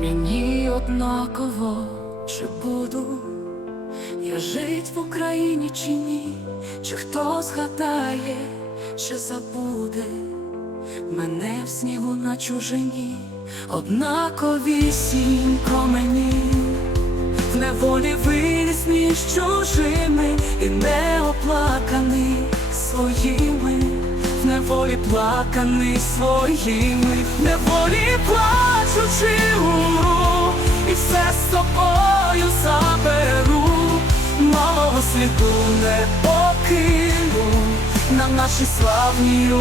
Мені однаково, чи буду я жить в Україні чи ні, чи хто згадає, чи забуде мене в снігу на чужині, однакові однаковісінько мені, в неволі виріс між чужими і не оплаканий своїми, в неволі плаканий своїми, в неволі плачучи умру, і все з собою заберу, малого сліду не покину на нашій славній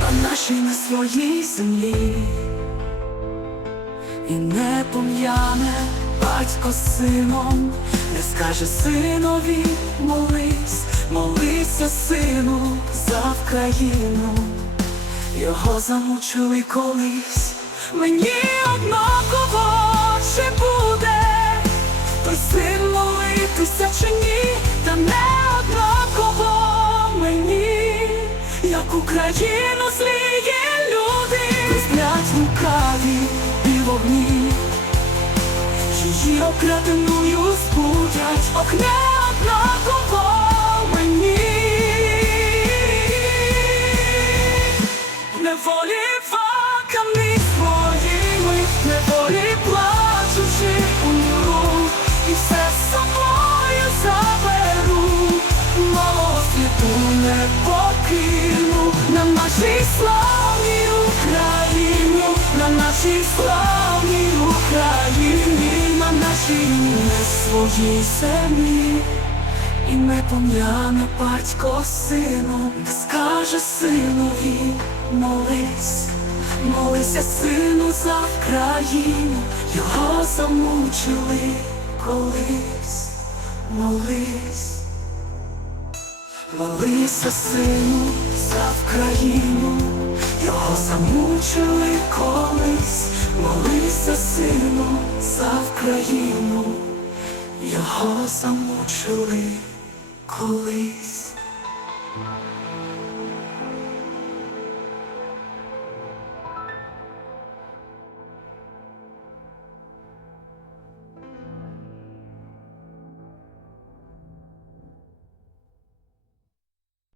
на нашій на своїй землі, і не пом'яне батько з сином, не скаже синові, молись, молися, сину, за Вкраїну, його замучили колись, мені однаково чи буде той син молитися чи ні, та не однаково мені, як Україну зліє люди, Сплять лукаві і вогні, її окраденою збудять, ох не однаково мені. Неволі ваками своїми, неволі плачучи умру, і все з собою заберу, мого світу не покину, на нашій славній Україні, на нашій нашій не своїй землі. І не пом'яне батько сину, скаже синові, молись, молися, сину, за Вкраїну, його замучили колись, молись, молися, сину, за Вкраїну, його замучили колись, молися, сину, за Вкраїну, його замучили колись.